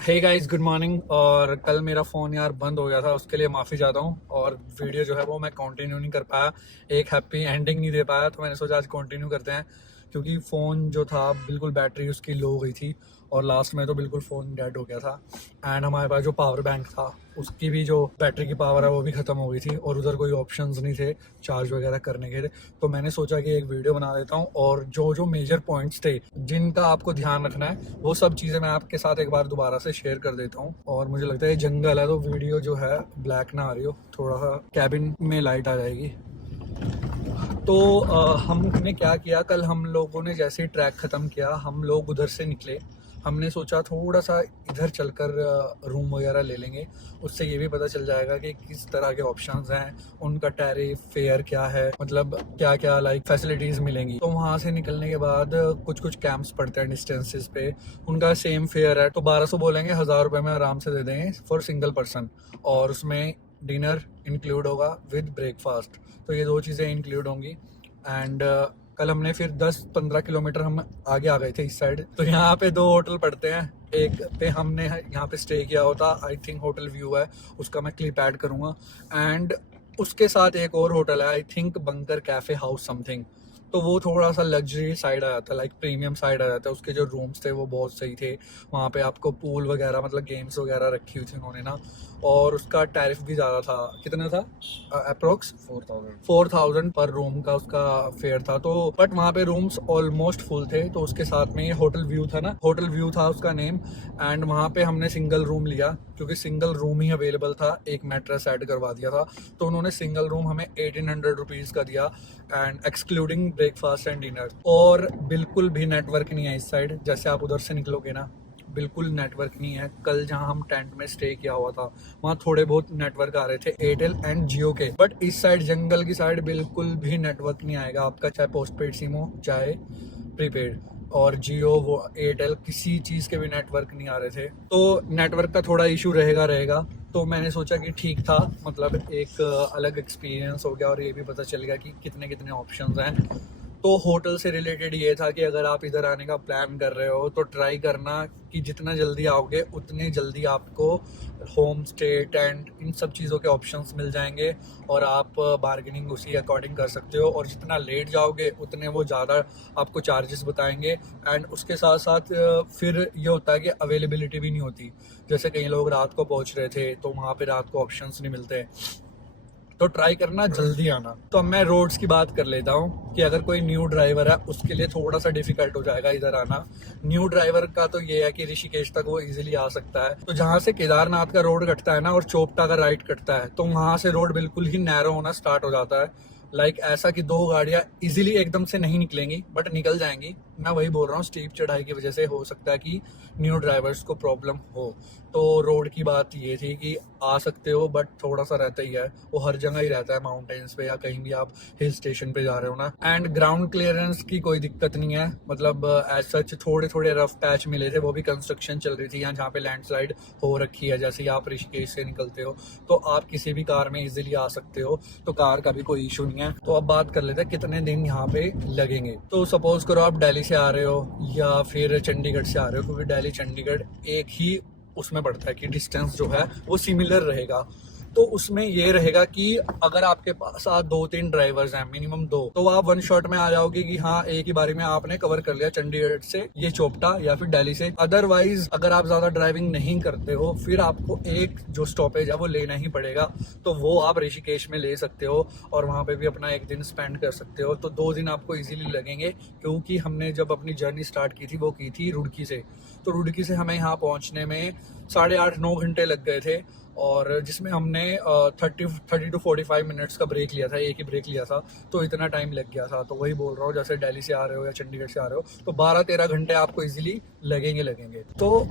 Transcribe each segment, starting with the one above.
Hey guys, good morning. और कल मेरा फ़ोन यार बंद हो गया था, उसके लिए माफ़ी चाहता हूँ। और वीडियो जो है वो मैं कंटिन्यू नहीं कर पाया, एक हैप्पी एंडिंग नहीं दे पाया। तो मैंने सोचा आज कंटिन्यू करते हैं, क्योंकि फ़ोन जो था बिल्कुल बैटरी उसकी लो हो गई थी और लास्ट में तो बिल्कुल फ़ोन डेड हो गया था। एंड हमारे पास जो पावर बैंक था उसकी भी जो बैटरी की पावर है वो भी ख़त्म हो गई थी और उधर कोई ऑप्शंस नहीं थे चार्ज वगैरह करने के। तो मैंने सोचा कि एक वीडियो बना लेता हूँ और जो जो मेजर पॉइंट्स थे जिनका आपको ध्यान रखना है वो सब चीज़ें मैं आपके साथ एक बार दोबारा से शेयर कर देता हूँ। और मुझे लगता है ये जंगल है तो वीडियो जो है ब्लैक ना आ रही हो, थोड़ा सा कैबिन में लाइट आ जाएगी। तो हमने क्या किया, कल हम लोगों ने जैसे ही ट्रैक ख़त्म किया हम लोग उधर से निकले। हमने सोचा थोड़ा सा इधर चलकर रूम वगैरह ले लेंगे, उससे ये भी पता चल जाएगा कि किस तरह के ऑप्शंस हैं, उनका टैरिफ फेयर क्या है, मतलब क्या क्या लाइक फैसिलिटीज़ मिलेंगी। तो वहाँ से निकलने के बाद कुछ कुछ कैंप्स पड़ते हैं डिस्टेंसेस पे, उनका सेम फेयर है। तो 1200 बोलेंगे, 1000 रुपये में आराम से दे देंगे फॉर सिंगल पर्सन। और उसमें डिनर इंक्लूड होगा विद ब्रेकफास्ट। तो ये दो चीज़ें इंक्लूड होंगी। एंड कल हमने फिर 10-15 किलोमीटर हम आगे आ गए थे इस साइड। तो यहाँ पे दो होटल पड़ते हैं, एक पे हमने यहाँ पे स्टे किया होता, आई थिंक होटल व्यू है, उसका मैं क्लिप ऐड करूँगा। एंड उसके साथ एक और होटल है, I think bunker cafe house something. तो वो थोड़ा सा लग्जरी साइड आ जाता है, लाइक प्रीमियम साइड आ जाता है। उसके जो रूम्स थे वो बहुत सही थे, वहाँ पे आपको पूल वगैरह मतलब गेम्स वगैरह रखी हुई थी उन्होंने ना। और उसका टैरिफ भी ज़्यादा था, कितना था अप्रोक्स 4000 पर रूम का उसका फेयर था। तो बट वहाँ पे रूम्स ऑलमोस्ट फुल थे। तो उसके साथ में ये होटल व्यू था ना, होटल व्यू था उसका नेम। एंड वहाँ पे हमने सिंगल रूम लिया क्योंकि सिंगल रूम ही अवेलेबल था, एक मैट्रेस ऐड करवा दिया था। तो उन्होंने सिंगल रूम हमें 1800 रुपीज़ का दिया, and excluding breakfast and dinner. और बिल्कुल भी नेटवर्क नहीं है इस साइड, जैसे आप उधर से निकलोगे ना बिल्कुल नेटवर्क नहीं है। कल जहां हम टेंट में स्टे किया हुआ था वहां थोड़े बहुत नेटवर्क आ रहे थे एयरटेल एंड जियो के, बट इस साइड जंगल की साइड बिल्कुल भी नेटवर्क नहीं आएगा आपका, चाहे पोस्ट पेड सिम हो चाहे प्रीपेड। और जियो वो एयरटेल किसी चीज़ के भी नेटवर्क नहीं आ रहे थे। तो नेटवर्क का थोड़ा इशू रहेगा रहेगा। तो मैंने सोचा कि ठीक था, मतलब एक अलग एक्सपीरियंस हो गया और ये भी पता चल गया कि कितने कितने ऑप्शंस हैं। तो होटल से रिलेटेड ये था कि अगर आप इधर आने का प्लान कर रहे हो तो ट्राई करना कि जितना जल्दी आओगे उतने जल्दी आपको होम स्टे टेंट इन सब चीज़ों के ऑप्शंस मिल जाएंगे और आप बार्गेनिंग उसी अकॉर्डिंग कर सकते हो। और जितना लेट जाओगे उतने वो ज़्यादा आपको चार्जेस बताएंगे। एंड उसके साथ साथ फिर ये होता है कि अवेलेबिलिटी भी नहीं होती, जैसे कई लोग रात को पहुंच रहे थे तो वहाँ पे रात को ऑप्शंस नहीं मिलते। तो ट्राई करना जल्दी आना। तो अब मैं रोड्स की बात कर लेता हूँ कि अगर कोई न्यू ड्राइवर है उसके लिए थोड़ा सा डिफिकल्ट हो जाएगा इधर आना। न्यू ड्राइवर का तो ये है कि ऋषिकेश तक वो इजीली आ सकता है। तो जहाँ से केदारनाथ का रोड कटता है ना और चोपटा का राइट कटता है, तो वहां से रोड बिल्कुल ही नैरो होना स्टार्ट हो जाता है। लाइक ऐसा कि दो गाड़ियां इजीली एकदम से नहीं निकलेंगी बट निकल जाएंगी। मैं वही बोल रहा हूँ, स्टीप चढ़ाई की वजह से हो सकता है कि न्यू ड्राइवर्स को प्रॉब्लम हो। तो रोड की बात ये थी कि आ सकते हो बट थोड़ा सा रहता ही है, वो हर जगह ही रहता है, माउंटेन्स पे या कहीं भी आप हिल स्टेशन पे जा रहे हो ना। एंड ग्राउंड क्लियरेंस की कोई दिक्कत नहीं है, मतलब एज सच थोड़े थोड़े रफ पैच मिले थे, वो भी कंस्ट्रक्शन चल रही थी यहाँ जहाँ पे लैंडस्लाइड हो रखी है। जैसे ही आप ऋषिकेश से निकलते हो तो आप किसी भी कार में इजिली आ सकते हो, तो कार का भी कोई इशू नहीं है। तो अब बात कर लेते हैं कितने दिन यहाँ पे लगेंगे। तो सपोज करो आप दिल्ली से आ रहे हो या फिर चंडीगढ़ से आ रहे हो, क्योंकि दिल्ली चंडीगढ़ एक ही उसमें पड़ता है कि डिस्टेंस जो है वो सिमिलर रहेगा। तो उसमें ये रहेगा कि अगर आपके पास 2-3 ड्राइवर्स हैं, मिनिमम 2, तो आप वन शॉट में आ जाओगे कि हाँ एक ही बारी में आपने कवर कर लिया चंडीगढ़ से ये चोपटा या फिर दिल्ली से। अदरवाइज अगर आप ज्यादा ड्राइविंग नहीं करते हो फिर आपको एक जो स्टॉपेज है वो लेना ही पड़ेगा, तो वो आप ऋषिकेश में ले सकते हो और वहां पे भी अपना एक दिन स्पेंड कर सकते हो। तो 2 दिन आपको इजीली लगेंगे, क्योंकि हमने जब अपनी जर्नी स्टार्ट की थी वो की थी रुड़की से। तो रुड़की से हमें यहाँ पहुंचने में 8.5-9 घंटे लग गए थे, और जिसमें हमने 30 to 45 मिनट्स का ब्रेक लिया था, एक ही ब्रेक लिया था। तो इतना टाइम लग गया था। तो वही बोल रहा हूँ, जैसे दिल्ली से आ रहे हो या चंडीगढ़ से आ रहे हो तो 12-13 घंटे आपको इजीली लगेंगे। तो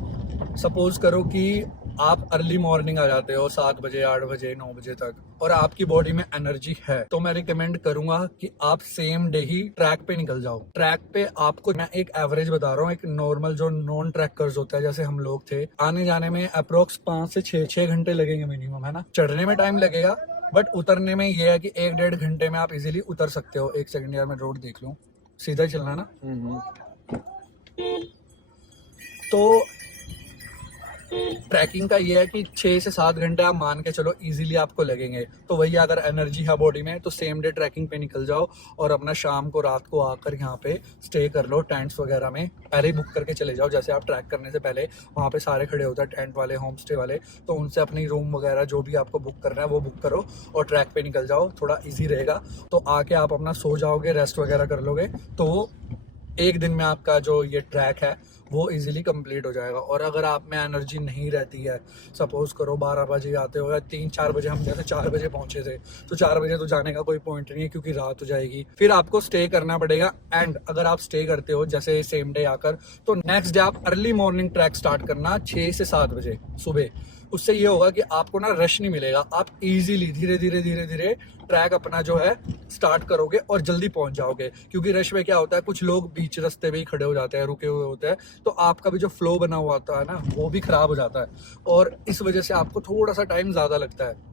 सपोज करो कि आप अर्ली मॉर्निंग आ जाते हो 7 बजे 8 बजे 9 बजे तक और आपकी बॉडी में एनर्जी है, तो मैं रिकमेंड करूंगा कि आप सेम डे ही ट्रैक पे निकल जाओ। ट्रैक पे आपको, मैं एक एवरेज बता रहा हूँ, एक नॉर्मल जो नॉन ट्रैकर्स होता है जैसे हम लोग थे, आने जाने में अप्रोक्स 5 से 6 घंटे लगेंगे मिनिमम, है ना। चढ़ने में टाइम लगेगा बट उतरने में ये है कि 1-1.5 घंटे में आप इजीली उतर सकते हो। एक सेकंड यार, मैं रोड देख लूँ, सीधा ही चलना है ना। तो ट्रैकिंग का ये है कि 6 से 7 घंटे आप मान के चलो इजीली आपको लगेंगे। तो वही अगर एनर्जी है बॉडी में तो सेम डे ट्रैकिंग पे निकल जाओ और अपना शाम को रात को आकर यहाँ पे स्टे कर लो। टेंट्स वगैरह में पहले ही बुक करके चले जाओ। जैसे आप ट्रैक करने से पहले वहाँ पे सारे खड़े होते हैं टेंट वाले, होम स्टे वाले, तो उनसे अपनी रूम वगैरह जो भी आपको बुक करना है वो बुक करो और ट्रैक पे निकल जाओ। थोड़ा ईजी रहेगा। तो आके आप अपना सो जाओगे, रेस्ट वगैरह कर लोगे, तो वो एक दिन में आपका जो ये ट्रैक है वो इजीली कंप्लीट हो जाएगा। और अगर आप में एनर्जी नहीं रहती है, सपोज करो 12 बजे आते हो या 3-4 बजे, हम जैसे 4 बजे पहुंचे थे, तो 4 बजे तो जाने का कोई पॉइंट नहीं है क्योंकि रात हो जाएगी। फिर आपको स्टे करना पड़ेगा। एंड अगर आप स्टे करते हो जैसे सेम डे आकर, तो नेक्स्ट डे आप अर्ली मॉर्निंग ट्रैक स्टार्ट करना 6 से 7 बजे सुबह। उससे ये होगा कि आपको ना रश नहीं मिलेगा, आप इजीली धीरे धीरे धीरे धीरे ट्रैक अपना जो है स्टार्ट करोगे और जल्दी पहुंच जाओगे। क्योंकि रश में क्या होता है, कुछ लोग बीच रास्ते में ही खड़े हो जाते हैं, रुके हुए होते हैं, तो आपका भी जो फ्लो बना हुआ होता है ना वो भी खराब हो जाता है और इस वजह से आपको थोड़ा सा टाइम ज़्यादा लगता है।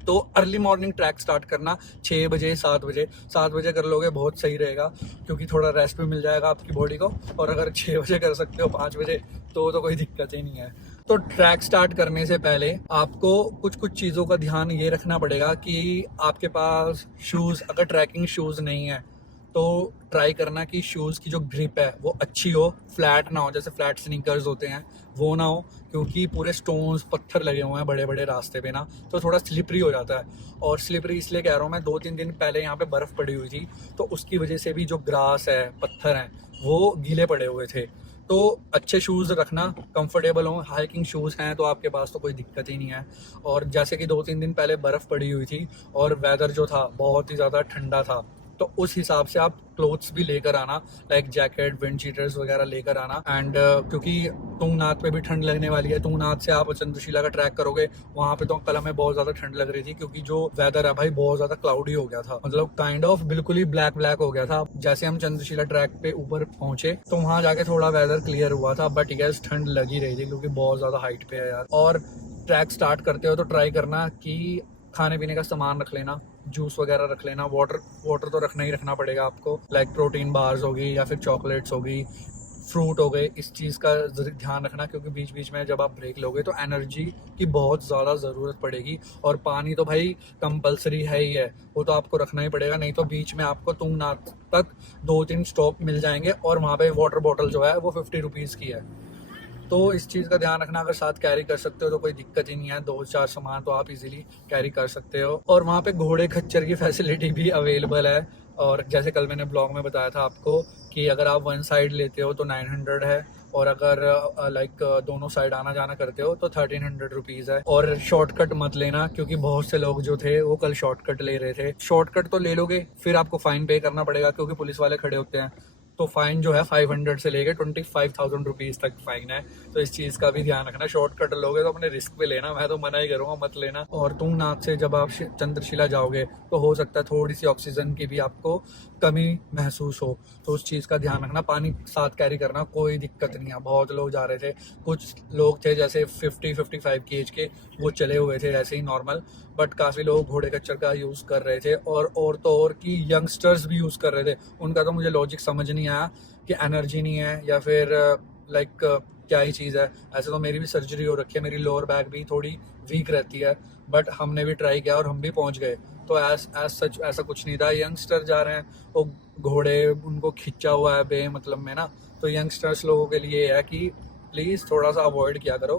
तो अर्ली मॉर्निंग ट्रैक स्टार्ट करना 6 बजे 7 बजे। 7 बजे कर लोगे बहुत सही रहेगा क्योंकि थोड़ा रेस्ट भी मिल जाएगा आपकी बॉडी को। और अगर 6 बजे कर सकते हो 5 बजे तो कोई दिक्कत ही नहीं है। तो ट्रैक स्टार्ट करने से पहले आपको कुछ कुछ चीज़ों का ध्यान ये रखना पड़ेगा कि आपके पास शूज़, अगर ट्रैकिंग शूज़ नहीं है तो ट्राई करना कि शूज़ की जो ग्रिप है वो अच्छी हो, फ्लैट ना हो, जैसे फ्लैट स्नीकर्स होते हैं वो ना हो, क्योंकि पूरे स्टोन्स पत्थर लगे हुए हैं बड़े बड़े रास्ते पे ना, तो थोड़ा स्लिपरी हो जाता है। और स्लिपरी इसलिए कह रहा हूँ मैं, 2-3 दिन पहले यहाँ पे बर्फ़ पड़ी हुई थी तो उसकी वजह से भी जो ग्रास है, पत्थर हैं, वो गीले पड़े हुए थे। तो अच्छे शूज़ रखना, कंफर्टेबल हो। हाइकिंग शूज़ हैं तो आपके पास तो कोई दिक्कत ही नहीं है। और जैसे कि 2-3 दिन पहले बर्फ़ पड़ी हुई थी और वेदर जो था बहुत ही ज़्यादा ठंडा था, तो उस हिसाब से आप क्लोथ्स भी लेकर आना, लाइक जैकेट, विंड चीटर्स वगैरह लेकर आना। एंड क्योंकि तुंगनाथ पे भी ठंड लगने वाली है, तुंगनाथ से आप चंद्रशिला का ट्रैक करोगे, वहाँ पे तो कल हमें बहुत ज़्यादा ठंड लग रही थी क्योंकि जो वेदर है भाई बहुत ज़्यादा क्लाउडी हो गया था, मतलब काइंड ऑफ बिल्कुल ही ब्लैक ब्लैक हो गया था। जैसे हम चंद्रशिला ट्रैक पे ऊपर पहुंचे तो वहाँ जाके थोड़ा वेदर क्लियर हुआ था, बट यस ठंड लगी रही थी क्योंकि बहुत ज़्यादा हाइट पे है यार। और ट्रैक स्टार्ट करते हो तो ट्राई करना कि खाने पीने का सामान रख लेना, जूस वगैरह रख लेना, वाटर तो रखना ही रखना पड़ेगा आपको, लाइक प्रोटीन बार्स होगी या फिर चॉकलेट्स होगी, फ्रूट हो गए। इस चीज़ का ध्यान रखना क्योंकि बीच बीच में जब आप ब्रेक लोगे तो एनर्जी की बहुत ज़्यादा ज़रूरत पड़ेगी। और पानी तो भाई कंपलसरी है ही है, वो तो आपको रखना ही पड़ेगा, नहीं तो बीच में आपको तुंगनाथ तक 2-3 स्टॉप मिल जाएंगे और वहाँ पे वाटर बॉटल जो है वो 50 रुपीज़ की है। तो इस चीज़ का ध्यान रखना। अगर साथ कैरी कर सकते हो तो कोई दिक्कत ही नहीं है, 2-4 सामान तो आप इजीली कैरी कर सकते हो। और वहाँ पे घोड़े खच्चर की फैसिलिटी भी अवेलेबल है। और जैसे कल मैंने ब्लॉग में बताया था आपको कि अगर आप वन साइड लेते हो तो 900 है, और अगर दोनों साइड आना जाना करते हो तो 1300 रुपीज़ है। और शॉर्टकट मत लेना क्योंकि बहुत से लोग जो थे वो कल शॉर्टकट ले रहे थे। शॉर्टकट तो ले लोगे फिर आपको फाइन पे करना पड़ेगा क्योंकि पुलिस वाले खड़े होते हैं, तो फाइन जो है 500 से लेके 25,000 रुपीज़ तक फाइन है। तो इस चीज़ का भी ध्यान रखना। शॉर्टकट लोगे तो अपने रिस्क पे लेना, मैं तो मना ही करूँगा मत लेना। और तुंगनाथ से जब आप चंद्रशिला जाओगे तो हो सकता है थोड़ी सी ऑक्सीजन की भी आपको कमी महसूस हो, तो उस चीज़ का ध्यान रखना। पानी साथ कैरी करना, कोई दिक्कत नहीं है। बहुत लोग जा रहे थे, कुछ लोग थे जैसे 50-55 की एज के, वो चले हुए थे ऐसे ही नॉर्मल, बट काफ़ी लोग घोड़े कच्चर का यूज़ कर रहे थे। और तो और कि यंगस्टर्स भी यूज़ कर रहे थे। उनका तो मुझे लॉजिक समझ नहीं आया कि एनर्जी नहीं है या फिर क्या ही चीज़ है। ऐसे तो मेरी भी सर्जरी हो रखी है, मेरी लोअर बैक भी थोड़ी वीक रहती है, बट हमने भी ट्राई किया और हम भी पहुंच गए। तो एज सच ऐसा कुछ नहीं था। यंगस्टर जा रहे हैं, वो घोड़े उनको खिंचा हुआ है मतलब में ना, तो यंगस्टर्स लोगों के लिए है कि प्लीज़ थोड़ा सा अवॉइड किया करो,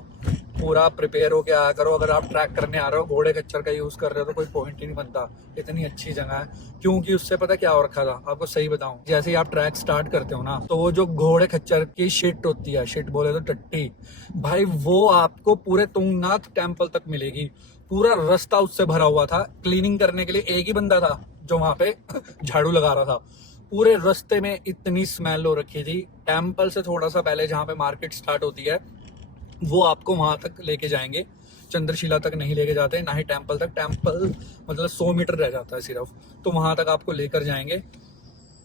पूरा प्रिपेयर होके आया करो। अगर आप ट्रैक करने आ रहे हो, घोड़े खच्चर का यूज़ कर रहे हो तो कोई पॉइंट ही नहीं बनता। इतनी अच्छी जगह है, क्योंकि उससे पता क्या हो रखा था आपको सही बताऊं, जैसे ही आप ट्रैक स्टार्ट करते हो ना तो वो जो घोड़े खच्चर की शिट होती है, शिट बोले तो टट्टी, भाई वो आपको पूरे तुंगनाथ टेम्पल तक मिलेगी। पूरा रास्ता उससे भरा हुआ था। क्लीनिंग करने के लिए एक ही बंदा था जो वहां पे झाड़ू लगा रहा था। पूरे रास्ते में इतनी स्मेल हो रखी थी। टेम्पल से थोड़ा सा पहले जहाँ पे मार्केट स्टार्ट होती है वो आपको वहां तक लेके जाएंगे, चंद्रशिला तक नहीं लेके जाते, ना ही टेम्पल तक। टेम्पल मतलब 100 मीटर रह जाता है सिर्फ, तो वहां तक आपको लेकर जाएंगे।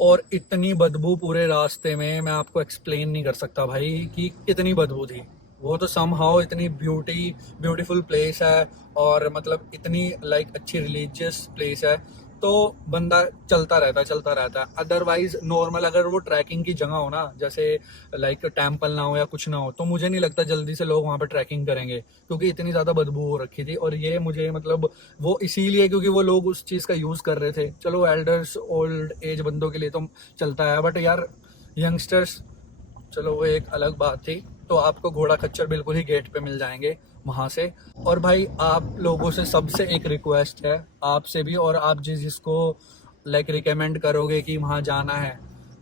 और इतनी बदबू पूरे रास्ते में, मैं आपको एक्सप्लेन नहीं कर सकता भाई कि कितनी बदबू थी। वो तो समहाउ इतनी ब्यूटीफुल प्लेस है और मतलब इतनी अच्छी रिलीजियस प्लेस है, तो बंदा चलता रहता है। अदरवाइज नॉर्मल अगर वो ट्रैकिंग की जगह हो ना, जैसे लाइक टेम्पल ना हो या कुछ ना हो, तो मुझे नहीं लगता जल्दी से लोग वहां पे ट्रैकिंग करेंगे, क्योंकि इतनी ज्यादा बदबू हो रखी थी। और ये मुझे मतलब वो इसीलिए क्योंकि वो लोग उस चीज का यूज कर रहे थे। चलो एल्डर्स ओल्ड एज बंदों के लिए तो चलता है, बट यार यंगस्टर्स, चलो वो एक अलग बात थी। तो आपको घोड़ा खच्चर बिल्कुल ही गेट पे मिल जाएंगे वहां से। और भाई आप लोगों से सबसे एक रिक्वेस्ट है, आपसे भी, और आप जिसको लाइक रिकमेंड करोगे कि वहां जाना है,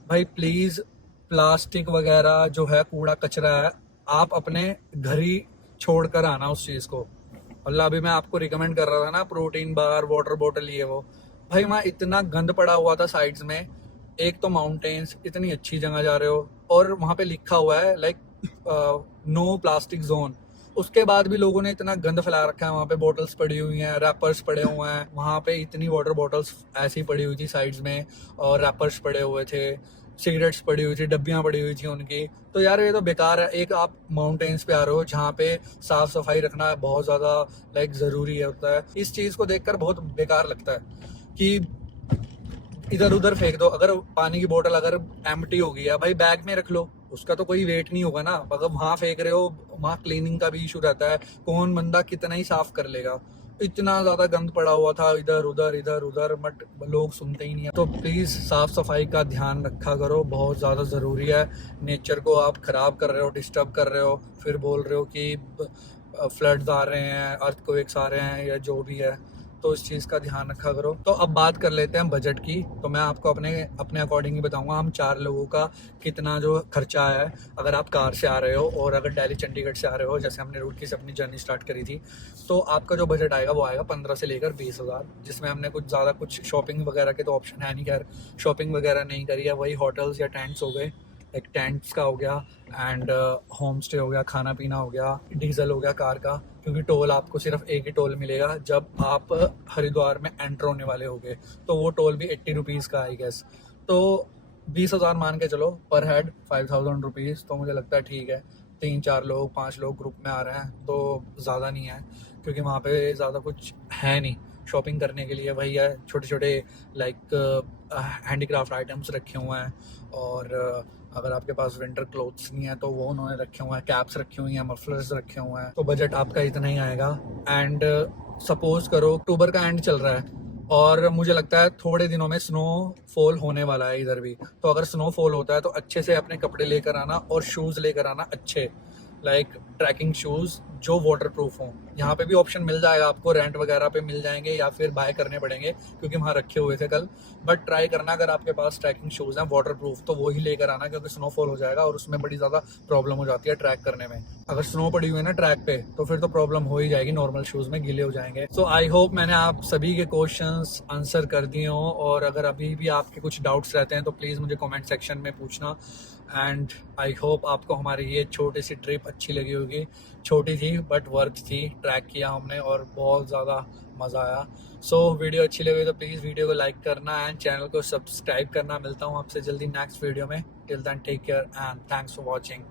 भाई प्लीज प्लास्टिक वगैरह जो है, कूड़ा कचरा है, आप अपने घर ही छोड़ कर आना उस चीज को। मतलब अभी मैं आपको रिकमेंड कर रहा था ना, प्रोटीन बार, वाटर बोतल, ये वो, भाई वहाँ इतना गंद पड़ा हुआ था साइड्स में। एक तो माउंटेन्स, इतनी अच्छी जगह जा रहे हो और वहां पे लिखा हुआ है लाइक नो प्लास्टिक जोन, उसके बाद भी लोगों ने इतना गंद फैला रखा है। वहां पे बोटल्स पड़ी हुई हैं, रैपर्स पड़े हुए हैं, वहां पे इतनी वाटर बोटल्स ऐसी पड़ी हुई थी साइड्स में, और रैपर्स पड़े हुए थे, सिगरेट्स पड़ी हुई थी, डब्बियां पड़ी हुई थी उनकी। तो यार ये तो बेकार है। एक आप माउंटेन्स पे आ रहे हो जहाँ पे साफ सफाई रखना बहुत ज्यादा लाइक जरूरी है होता है। इस चीज को देखकर बहुत बेकार लगता है कि इधर उधर फेंक दो। अगर पानी की बोतल अगर एम्प्टी हो गई है, भाई बैग में रख लो, उसका तो कोई वेट नहीं होगा ना। अगर वहां फेंक रहे हो, वहां क्लीनिंग का भी इशू रहता है, कौन बंदा कितना ही साफ कर लेगा। इतना ज्यादा गंद पड़ा हुआ था इधर उधर, बट लोग सुनते ही नहीं है। तो प्लीज साफ सफाई का ध्यान रखा करो, बहुत ज्यादा जरूरी है। नेचर को आप खराब कर रहे हो, डिस्टर्ब कर रहे हो, फिर बोल रहे हो कि फ्लड्स आ रहे हैं, अर्थक्वेक्स आ रहे हैं, या जो भी है। तो इस चीज़ का ध्यान रखा करो। तो अब बात कर लेते हैं बजट की। तो मैं आपको अपने अपने अकॉर्डिंग ही बताऊंगा हम 4 लोगों का कितना जो खर्चा है। अगर आप कार से आ रहे हो और अगर दिल्ली चंडीगढ़ से आ रहे हो, जैसे हमने रुड़की से अपनी जर्नी स्टार्ट करी थी, तो आपका जो बजट आएगा वो आएगा 15 से लेकर 20,000, जिसमें हमने कुछ ज़्यादा कुछ शॉपिंग वगैरह के तो ऑप्शन है नहीं, खैर शॉपिंग वगैरह नहीं करी है। वही होटल्स या टेंट्स हो गए, एक टेंट्स का हो गया, एंड होम स्टे हो गया, खाना पीना हो गया, डीजल हो गया कार का, क्योंकि टोल आपको सिर्फ एक ही टोल मिलेगा जब आप हरिद्वार में एंटर होने वाले होगे, तो वो टोल भी 80 रुपीज़ का आई गेस। तो 20,000 मान के चलो पर हेड, 5,000 रुपीज़। तो मुझे लगता है ठीक है, 3-4 लोग 5 लोग ग्रुप में आ रहे हैं तो ज़्यादा नहीं है, क्योंकि वहाँ पे ज़्यादा कुछ है नहीं शॉपिंग करने के लिए। वही है, छोटे छोटे लाइक हैंडीक्राफ्ट आइटम्स रखे हुए हैं, और अगर आपके पास विंटर क्लोथ्स नहीं है तो वो उन्होंने रखे हुए हैं, कैप्स रखी हुई हैं, मफलर्स रखे हुए हैं। तो बजट आपका इतना ही आएगा। एंड सपोज करो अक्टूबर का एंड चल रहा है, और मुझे लगता है थोड़े दिनों में स्नोफॉल होने वाला है इधर भी। तो अगर स्नोफॉल होता है तो अच्छे से अपने कपड़े लेकर आना, और शूज़ लेकर आना अच्छे, लाइक ट्रैकिंग शूज़ जो वाटर प्रूफ हों। यहाँ पे भी ऑप्शन मिल जाएगा आपको, रेंट वगैरह पे मिल जाएंगे या फिर बाय करने पड़ेंगे, क्योंकि वहाँ रखे हुए थे कल। बट ट्राई करना, अगर आपके पास ट्रैकिंग शूज़ हैं वाटर प्रूफ, तो वो ही लेकर आना, क्योंकि स्नोफॉल हो जाएगा और उसमें बड़ी ज़्यादा प्रॉब्लम हो जाती है ट्रैक करने में। अगर स्नो पड़ी हुई है ना ट्रैक पे, तो फिर तो प्रॉब्लम हो ही जाएगी, नॉर्मल शूज़ में गीले हो जाएंगे। सो आई होप मैंने आप सभी के क्वेश्चंस आंसर कर दिए हों, और अगर अभी भी आपके कुछ डाउट्स रहते हैं तो प्लीज़ मुझे कमेंट सेक्शन में पूछना। एंड आई होप आपको हमारी ये छोटी सी ट्रिप अच्छी लगी होगी। छोटी थी बट वर्थ थी, ट्रैक किया हमने और बहुत ज़्यादा मज़ा आया। सो वीडियो अच्छी लगी तो प्लीज़ वीडियो को लाइक करना एंड चैनल को सब्सक्राइब करना। मिलता हूँ आपसे जल्दी नेक्स्ट वीडियो में। Till then take care and thanks for watching.